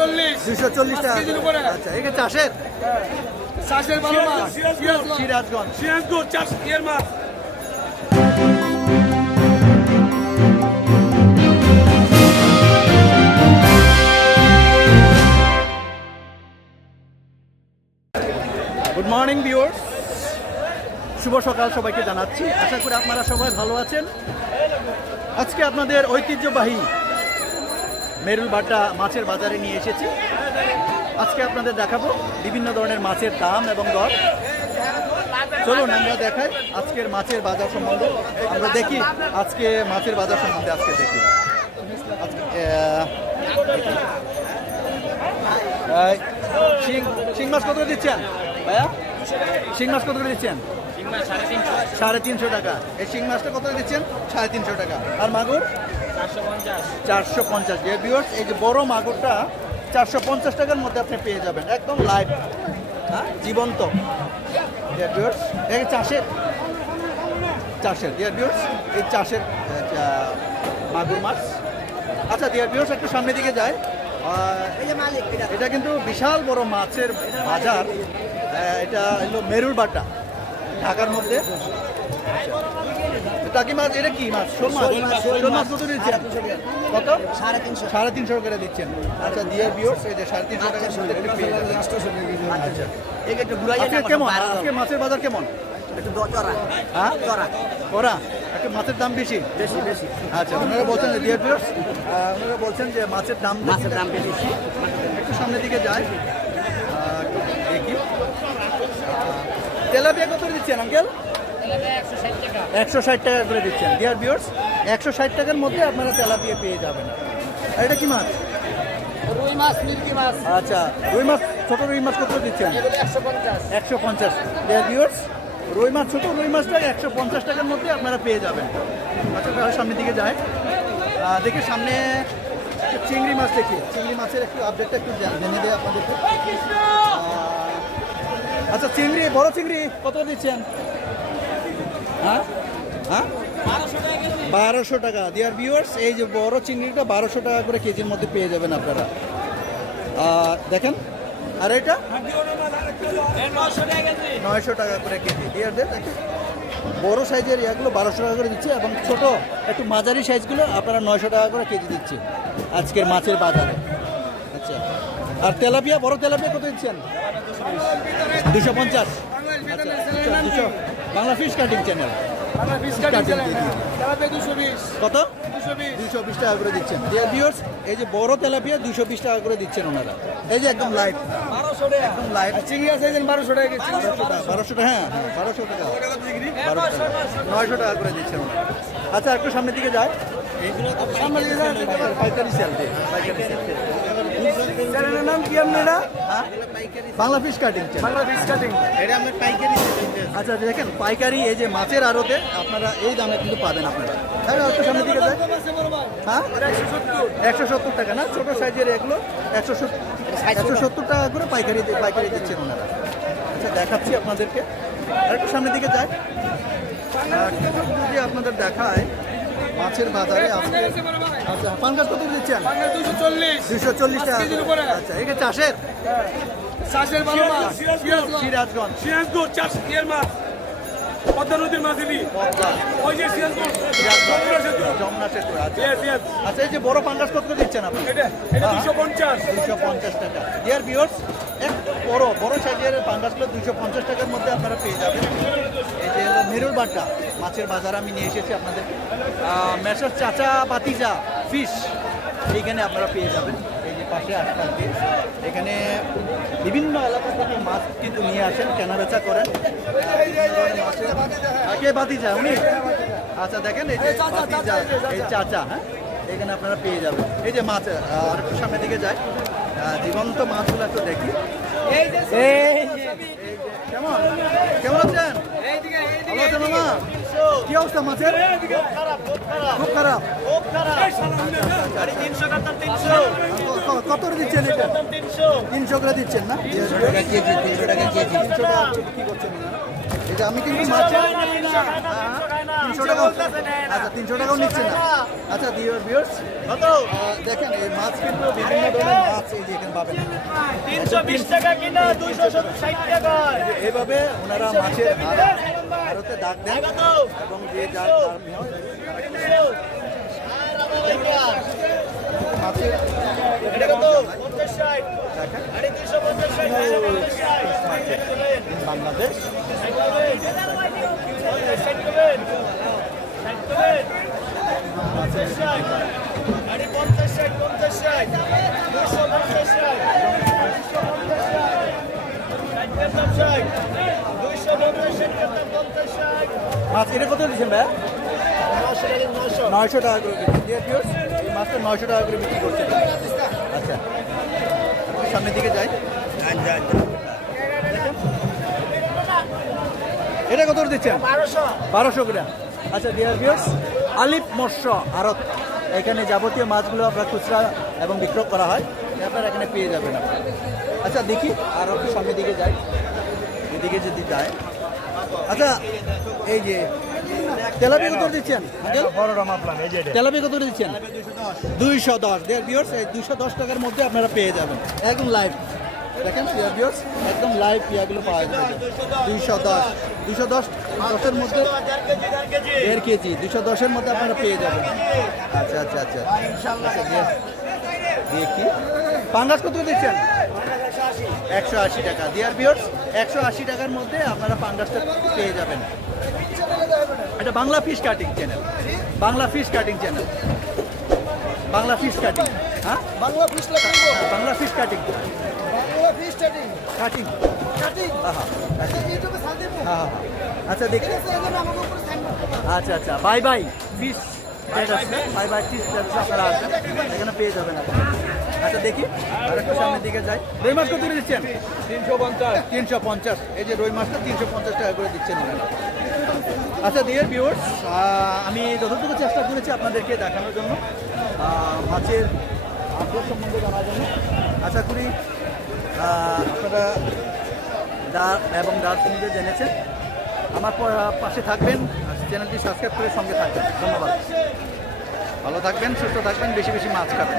চল্লিশ। দুশো চল্লিশ টাকা আচ্ছা এখানে চাষের? চাষের ভালো মাছ সিরাজগঞ্জ। সিরাজগঞ্জ। সিরাজগঞ্জ। চাষ এর মাছ গুড মর্নিং ভিউয়ার্স শুভ সকাল সবাইকে জানাচ্ছি। আশা করি আপনারা সবাই ভালো আছেন। আজকে আপনাদের ঐতিহ্যবাহী মেরুল বাটা মাছের বাজারে নিয়ে এসেছি। আজকে আপনাদের দেখাবো বিভিন্ন ধরনের মাছের দাম এবং দর। চলুন আমরা দেখাই আজকের মাছের বাজার সম্বন্ধে। আমরা দেখি আজকে মাছের বাজার সম্বন্ধে আজকে দেখি। আজকে শিং শিং মাছ কত দিচ্ছেন? ভাইয়া শিং মাছ কত করে দিচ্ছেন? সাড়ে তিনশো। টাকা। এই শিং মাছটা কত দিচ্ছেন? সাড়ে তিনশো টাকা। আর মাগুর? চারশো পঞ্চাশ। যে ভিউয়ার্স এই যে বড় মাগুরটা চারশো পঞ্চাশ টাকার মধ্যে আপনি পেয়ে যাবেন। একদম লাইভ হ্যাঁ? জীবন্ত। ভিউয়ার্স এই চাষের। চাষের। ডিয়ার ভিউয়ার্স এই চাষের মাগুর মাছ। আচ্ছা ডিয়ার ভিউয়ার্স একটু সামনের দিকে যায় এটা। কিন্তু বিশাল বড় মাছের বাজার। এটা হলো মেরুল বাটা ঢাকার মধ্যে। এটা কি মাছ এটা কি মাছ? শোল মাছ? শোল মাছ কত দিচ্ছেন কত? সাড়ে তিনশো। সাড়ে তিনশো করে দিচ্ছেন। আচ্ছা ডিয়ার ভিউয়ার্স এই যে সাড়ে তিনশো টাকা আচ্ছা ঘুরাই আজকে কেমন? আজকে মাছের বাজার কেমন? একটু চড়া। হ্যাঁ? চড়া। ওরা? একটু মাছের দাম বেশি? বেশি বেশি। আচ্ছা ওনারা বলছেন ডিয়ার ভিউয়ার্স ওনারা বলছেন যে মাছের দাম। মাছের দাম বেশি। একটু সামনের দিকে একটু দেখি। তেলাপিয়া কত দিচ্ছেন আঙ্কেল? একশো ষাট টাকা। করে দিচ্ছেন। ডিয়ার ভিউয়ার্স একশো ষাট টাকার মধ্যে আপনারা তেলাপিয়া পেয়ে যাবেন। আর এটা কি মাছ? রুই মাছ মিল্কি মাছ। আচ্ছা রুই মাছ ছোট রুই মাছ কত দিচ্ছেন? একশো পঞ্চাশ। ডিয়ার ভিউয়ার্স রুই মাছ ছোটো রুই মাছটা একশো পঞ্চাশ টাকার মধ্যে আপনারা পেয়ে যাবেন। আচ্ছা সামনের দিকে যায়। দেখি সামনে চিংড়ি মাছ দেখি। চিংড়ি মাছের একটু আপডেটটা একটু জেনে দেয় আপনাদেরকে। আচ্ছা চিংড়ি বড় চিংড়ি কত দিচ্ছেন হ্যাঁ হ্যাঁ বারোশো টাকা। ডিয়ার ভিউয়ার্স এই যে বড় চিংড়িটা বারোশো টাকা করে কেজির মধ্যে পেয়ে যাবেন আপনারা। দেখেন আর এটা? নয়শো টাকা করে কেজি। ডিয়ারদের দেখেন। বড় সাইজের ইয়াগুলো বারোশো টাকা করে দিচ্ছে এবং ছোট একটু মাঝারি সাইজগুলো আপনারা নয়শো টাকা করে কেজি দিচ্ছে আজকের মাছের বাজারে। আচ্ছা। আর তেলাপিয়া বড় তেলাপিয়া কত দিচ্ছেন? দুশো পঞ্চাশ। আচ্ছা। দুশো। Bangla fish cutting channel. আমরা বিশ কাটি দুশো বিশ। কত? দুশো বিশ। টাকা করে দিচ্ছেন। ডিয়ার এই যে বড় তেলাপিয়া দুশো বিশ টাকা করে দিচ্ছেন ওনারা। এই যে একদম লাইট বারোশো টাকা। একদম লাইট চিংড়ি আছে বারোশো টাকা বারোশো টাকা হ্যাঁ হ্যাঁ বারোশো টাকা। বারোশো টাকা নয়শো টাকা করে দিচ্ছেন ওনারা। আচ্ছা একটু সামনের দিকে যায় হ্যাঁ? বাংলা ফিশ কাটিং বাংলা বিশ কাটিং এটা আমরা পাইকারি আচ্ছা দেখেন পাইকারি এই যে মাছের আড়তে আপনারা এই দামে কিন্তু পাবেন আপনারা। তাহলে একটু সামনের দিকে যায় হ্যাঁ? একশো সত্তর টাকা না? ছোটো সাইজের এগুলো একশো সত্তর একশো সত্তর টাকা করে পাইকারি পাইকারি দিচ্ছেন ওনারা। আচ্ছা দেখাচ্ছি আপনাদেরকে। আর একটু সামনের দিকে যাই। যদি আপনাদের দেখায় মাছের বাজারে আচ্ছা পাঙ্গাস কত দিচ্ছেন? দুশো চল্লিশ। দুশো চল্লিশ টাকা। আচ্ছা এখানে চাষের? চাষের ভালো মাছ সিরাজগঞ্জ সিরাজগঞ্জ। চাষ এর মাছ। পদ্মা নদীর মাছ দিলি ওই যে সিরাজগঞ্জ। যমুনা সেতু। আচ্ছা. আচ্ছা এই যে বড় পাঙ্গাস কত দিচ্ছেন আপনি? এটা এটা দুশো পঞ্চাশ। দুশো পঞ্চাশ টাকা। ডিয়ার ভিওর্স এক বড় বড় সাইজের পাঙ্গাসগুলো দুশো পঞ্চাশ টাকার মধ্যে আপনারা পেয়ে যাবেন। এই যে হলো মেরুল বাড্ডা। মাছের বাজার আমি নিয়ে এসেছি আপনাদের। মেসার চাচা বাতিজা ফিশ এইখানে আপনারা পেয়ে যাবেন। এই যে পাশে আশপাশ দিয়ে বিভিন্ন এলাকা থেকে মাছ কিন্তু নিয়ে আসেন কেনাবেচা করেন। কে বাতিজা উনি? আচ্ছা দেখেন এই যে বাতিজা এই চাচা হ্যাঁ? এখানে আপনারা পেয়ে যাবেন। এই যে মাছ আর একটু সামনের দিকে যাই। আহ, জীবন্ত মাছগুলো একটু দেখি। কেমন? কেমন আছেন? ভালো আছেন মামা? কি অবস্থা মাছের? খুব খারাপ। কত করে দিচ্ছেন এটা? তিনশো করে দিচ্ছেন না? তিনশো টাকা কেজি তিনশো টাকা কেজি। তিনশো টাকা। কি করছেন? এটা আমি কিন্তু মাছ তিনশো টাকা আচ্ছা তিনশো টাকাও নিচ্ছে না। আচ্ছা ভিউয়ার্স দেখেন এই মাছ কিন্তু বিভিন্ন ধরনের মাছ এই যে এখানে পাবেন। তিনশো বিশ টাকা কিনা দুইশো ষাট টাকা। এইভাবে ওনারা মাছের আড়তে দাগ দেন। এবং যে যার হয়, মাছের দেখেন। বাংলাদেশ। এটা কত দিচ্ছেন ভাইয়া? নয়শো টাকা করে এই মাছটা নয়শো টাকা করে বিক্রি করছেন। আচ্ছা। সামনের দিকে যাই। এটা কত দিচ্ছেন? বারোশো। করে। আচ্ছা ডিয়ার ভিউয়ার্স আলিফ মৎস্য আরত এখানে যাবতীয় মাছগুলো আপনার খুচরা এবং বিক্রয় করা হয়। আপনারা এখানে পেয়ে যাবেন আচ্ছা দেখি আরও একটু সামনের দিকে যাই। এদিকে যদি যায়। আচ্ছা এই যে তেলাপিয়া কত দিচ্ছেন? তেলাপিয়া কত দিচ্ছেন? দুইশো দশ। দেড় বিয়ার্স এই দুইশো দশ টাকার মধ্যে আপনারা পেয়ে যাবেন। একদম লাইভ দেখেন পিয়ার একদম লাইভ পিয়াগুলো পাওয়া যাবে। দুইশো দশ। দুইশো দশ দশের মধ্যে দেড় কেজি দুইশো দশের মধ্যে আপনারা পেয়ে যাবেন। আচ্ছা আচ্ছা আচ্ছা। আচ্ছা দেখি পাঙ্গাস কত দিচ্ছেন? একশো আশি টাকা। দিয়ার বিয়ার্স একশো আশি টাকার মধ্যে আপনারা পাঙ্গাসটা পেয়ে যাবেন। এটা Bangla fish cutting channel Bangla fish cutting channel Bangla fish cutting হ্যাঁ? Bangla fish Bangla fish cutting cutting cutting হ্যাঁ হ্যাঁ ইউটিউবে সার্চ দেবো হ্যাঁ আচ্ছা দেখি। এজন্য আমাকে উপরে সাইন করতে আচ্ছা আচ্ছা। বাই বাই ফিশ আছে বাই বাই ফিশ আছে আপনারা এখানে পেয়ে যাবেন আচ্ছা দেখি। আর একটু সামনের দিকে যাই। রুই মাছ কত করে দিচ্ছেন? তিনশো পঞ্চাশ। তিনশো পঞ্চাশ। এই যে রুই মাছটা তিনশো পঞ্চাশ টাকা করে দিচ্ছেন আচ্ছা ডিয়ার ভিউয়ার্স আমি যতটুকু চেষ্টা করেছি আপনাদেরকে দেখানোর জন্য মাছের আপডেট সম্বন্ধে জানার জন্য। আশা করি। আপনারা ডাক এবং ডাক সম্বন্ধে জেনেছেন। আমার পাশে থাকবেন। চ্যানেলটি সাবস্ক্রাইব করে সঙ্গে থাকবেন। ধন্যবাদ। ভালো থাকবেন, সুস্থ থাকবেন, বেশি বেশি মাছ খাবেন।